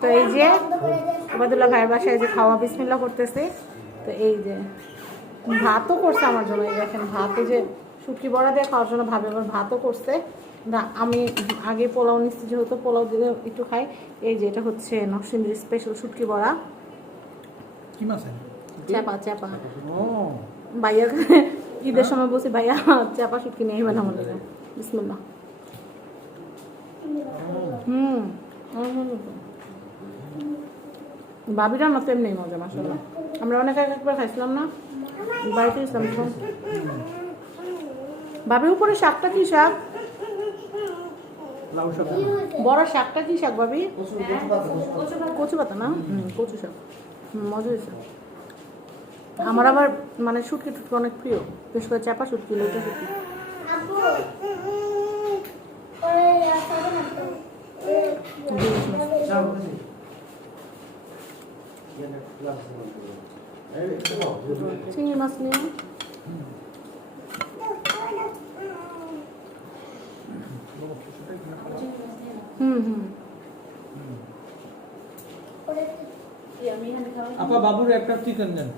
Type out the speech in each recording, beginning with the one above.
তো এই যে আবাদুল্লাহ ভাইয়ের বাসায় যে খাওয়া বিসমিল্লাহ করতেছে। তো এই যে ভাতও করছে আমার জন্য, এই দেখেন ভাতও যে শুটকি বড়া দিয়ে খাওয়ার জন্য ভাবে, আবার ভাতও করছে না। আমি আগে পোলাও নিচ্ছি, যেহেতু পোলাও দিয়ে একটু খাই। এই যে এটা হচ্ছে নরসিংদীর স্পেশাল শুটকি বড়া, চাপা চাপা। ভাইয়া ঈদের সময় বলছি ভাইয়া চাপা শুটকি নিয়ে আইবেন আমাদের, বিসমিল্লাহ। ভাবি রান্না তো এমনি মজা মাশাআল্লাহ। আমরা অনেক একবার খাইছিলাম না বাড়িতে, ইসলাম ভাবি উপরে শাকটা কি শাক? বড় শাকটা কি শাক ভাবি? কচু পাতা না? কচু শাক, মজা হয়েছে। আমার আবার মানে শুটকি টুটকি অনেক প্রিয়, বিশেষ করে চাপা শুটকি, লইটা শুটকি। চিংড়ি মাছ নিয়ে আপা বাবুর একটা চিকেন দেন।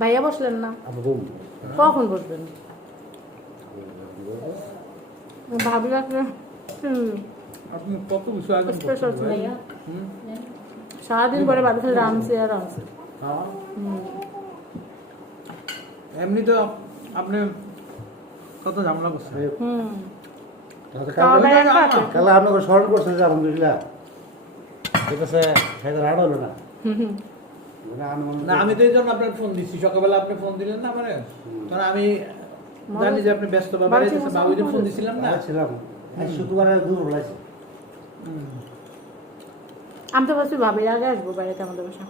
ভাইয়া বসলেন না, কখন বসবেন? ভাবি আপনি কত কিছু আগে স্পেশাল ছিল, সারাদিন পরে ভাবি খালি রামছে আর রামছে। এমনি তো আপনি কত ঝামেলা করছেন। কালে আপনাকে স্মরণ করছে যে আলহামদুলিল্লাহ ঠিক আছে, রাড হলো না। না আমি তো এই জন্য আপনার ফোন দিচ্ছি, সকালবেলা আপনি ফোন দিলেন না আমারে, কারণ আমি জানি যে আপনি ব্যস্ত। বাবা বাবু যে ফোন দিছিলাম না, ছিলাম শুক্রবারে দূর হলাইছে। আমি তো ভাবছি ভাবি আগে আসবো বাড়িতে আমাদের বাসা।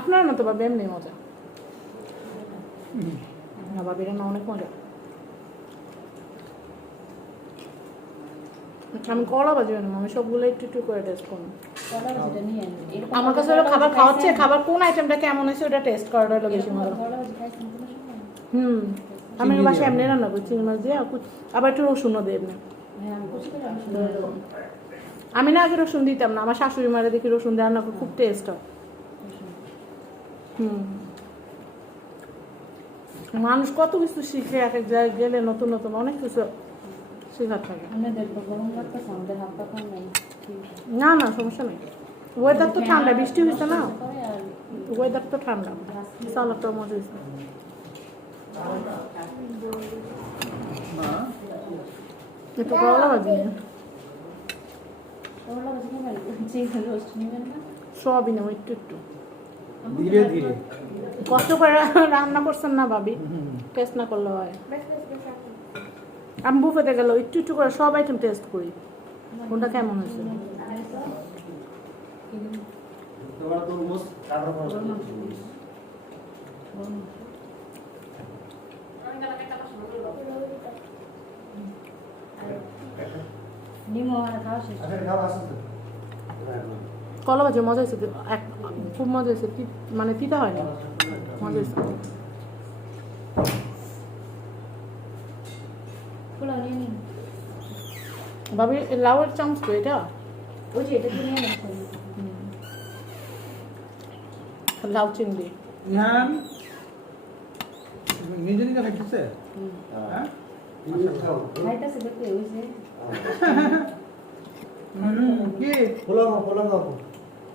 আপনারা না তো ভাবি এমনি মজা, ভাবিরা না অনেক মজা। আমি কলা বাজি বানাবো, আমি সবগুলো একটু একটু করে টেস্ট করবো। আমার কাছে ওরা খাবার খাওয়াচ্ছে, খাবার কোন আইটেমটা কেমন হয়েছে ওটা টেস্ট করাটা হলো বেশি মজা। আমি বাসায় এমনি রান্না করি, চিংড়ি মাছ দিয়ে আবার একটু রসুনও দেব না। আমি না আগে রসুন দিতাম না, আমার শাশুড়ি মারে দেখি রসুন দিয়ে রান্না করে খুব টেস্ট হয়। মানুষ কত কিছু শিখে, এক এক জায়গায় গেলে নতুন নতুন অনেক কিছু শেখার থাকে। না না সমস্যা নেই, ওয়েদার তো ঠান্ডা, বৃষ্টি হয়েছে না, ওয়েদার তো ঠান্ডা, সালাদটা মজা হয়েছে। একটু করলা ভাজি সবই নেব একটু একটু ধীরে ধীরে। কষ্ট করে রান্না করছেন না ভাবি, টেস্ট না করলে হয়। আমি বুফেতে গেল একটু একটু করে সব আইটেম টেস্ট করি, কোনটা কেমন হয়েছে। কলা ভাজি মজা হয়েছে, খুব মজা হয়েছে, মানে তিতা হয় না, মজা হয়েছে। ভাবি লাউয়ের চামচ তো এটা, ওই যে এটা কিনে লাউ চিংড়ি নিজে নিজে খাইতেছে।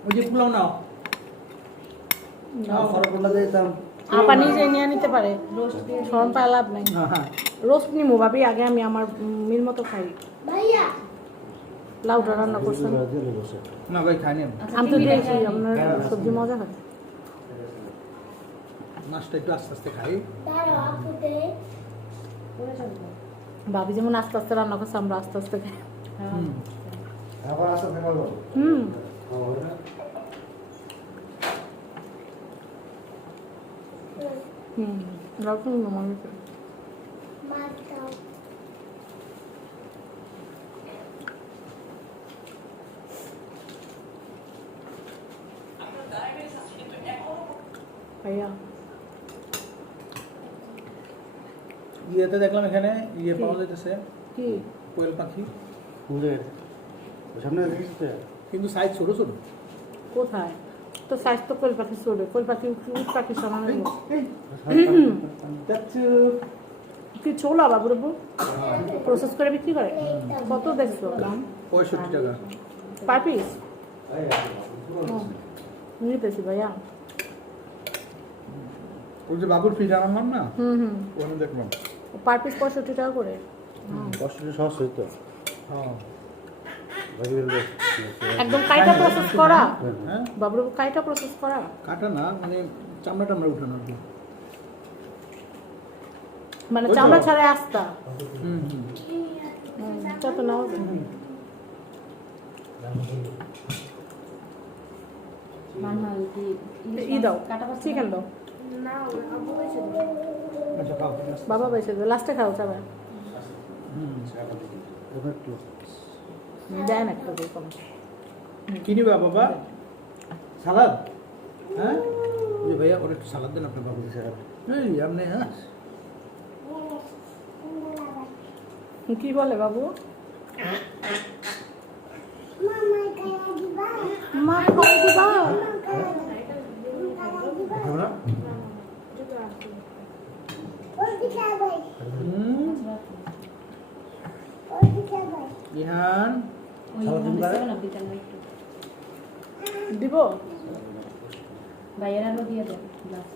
ওই যে পোলাও নাও, আপা নিজে নিয়ে নিতে পারে, শরম পায় লাভ নাই। রোস্ট নিমু ভাবি আগে, আমি আমার মিল মতো খাই। লাউটা রান্না করছেন না ভাই খাইনি আমি তো দিয়েছি, আপনার সবজি মজা হয়। মাছটা একটু আস্তে আস্তে খাই। ভাবি যেমন আস্তে আস্তে রান্না করছে, আমরা আস্তে আস্তে খাই। ভাইয়া ইয়েতে দেখলাম এখানে ইয়ে পাওয়া যাইতেছে কি কোয়েল পাখি, বুঝলে সামনে দেখেছিস কিন্তু সাইজ ছোট ছোট। কোথায় তো সাইজ তো কোয়েল পাখি চলে, কোয়েল পাখি উট পাখি সমান হইব। কি ছোলা বাবুরবু প্রসেস করে বিক্রি করে? কত দেখছো দাম? 65 টাকা পার পিস? নিতেছি ভাইয়া। ওই যে বাবুর ফিট আনলাম না, হুম ওখানে দেখলাম পার পিস 65 টাকা করে। কষ্টটা সহজ হইতো হ্যাঁ। একদম কাইটা প্রসেস করা হ্যাঁ বাবুরবু, কাইটা প্রসেস করা? কাটা না, মানে চামড়া টামড়া উঠানো আর কি। মানে ওই তো। চামড়া ছাড়া আস্তা? হুম হুম। কত নাও? ই দাও, চিকেন দাও। আচ্ছা খাও। বাবা বেঁচে দাও, লাস্টে খাও চাবা। হুম। দেয় না একটা দিয়ে কোনো। কি নিবা বাবা? সালাদ? হ্যাঁ জি ভাইয়া, ওর একটু সালাদ দেন আপনার বাবু। এই আপনি হ্যাঁ কি বলে বাবু? মা খাই দিবা? ইহান দিব? ভাইয়েরারও দিয়ে দেন গ্লাস।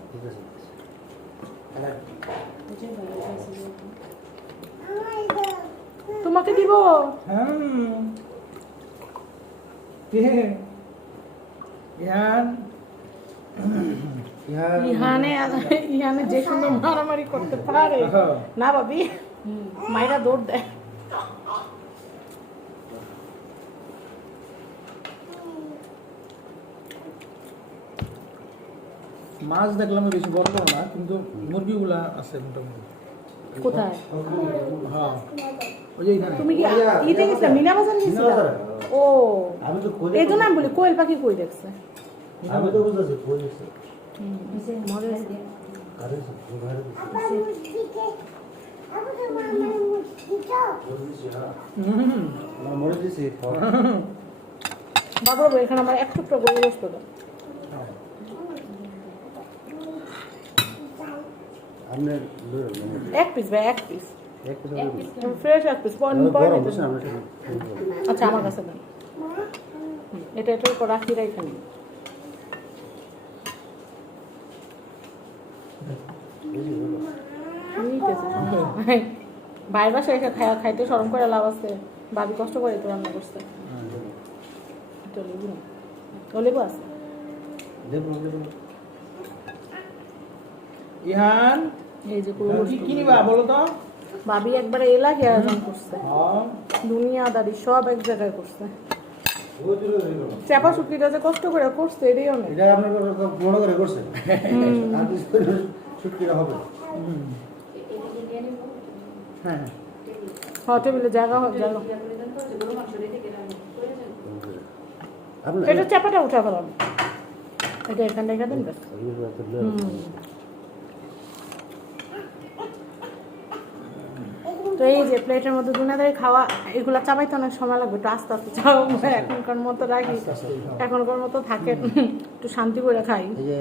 তোমাকে দিব? ইহান ইহানে ইহানে যে সুন্দর মারামারি করতে পারে না ভাবি, মাইরা দৌড় দেয়। মাছ দেখলাম বেশি বড় বড় না, কিন্তু মুরগিগুলা আছে মোটামুটি। কোথায়? হ্যাঁ ওই যে এখানে। তুমি কি ইতে গেছিলে, মিনা বাজারে গেছিলে? ও আমি তো কই এই জন্য আমি বলি কোয়েল পাখি কই দেখছে। আমি তো বুঝাছি কই দেখছি মনে আরে ঘরে হুম। না মরে দিছি বাবা এখানে আমার এক টুকরো গরু গোশত দাও। আপনি এক পিস ভাই, এক পিস এক ফ্রেশ, এক পিস বড় বুঝছেন আমরা আচ্ছা আমার কাছে দেন। এটা এটার উপর রাখি এখানে। ভাই বাসা এসে খাইতে শরম করে লাভ আছে, ভাবি কষ্ট করে তো রান্না করছে। এটা লেবু না, ও লেবু আছে। ইহান এই যে পুরো কি কি নিবা বলো তো? ভাবি একবারে এলাকি আয়োজন করছে, হ্যাঁ দুনিয়াদারি সব এক জায়গায় করছে। চাপা শুটকিটা যে কষ্ট করে করছে এটাই অনেক। এটা আপনার বড় করে করছে আর কিছু শুটকিরা হবে হ্যাঁ হ্যাঁ টেবিলে জায়গা হোক জায়গা। আপনি এটা চাপাটা উঠা ফেলাম, এটা এখানে রেখে দেন ব্যাস। তো এই যে প্লেটের মধ্যে দুনিয়াদারি খাওয়া, এগুলা চাবাইতে অনেক সময় লাগবে, একটু আস্তে আস্তে চাও। এখনকার মতো রাখি, এখনকার মতো থাকে, একটু শান্তি করে খাই। এই যে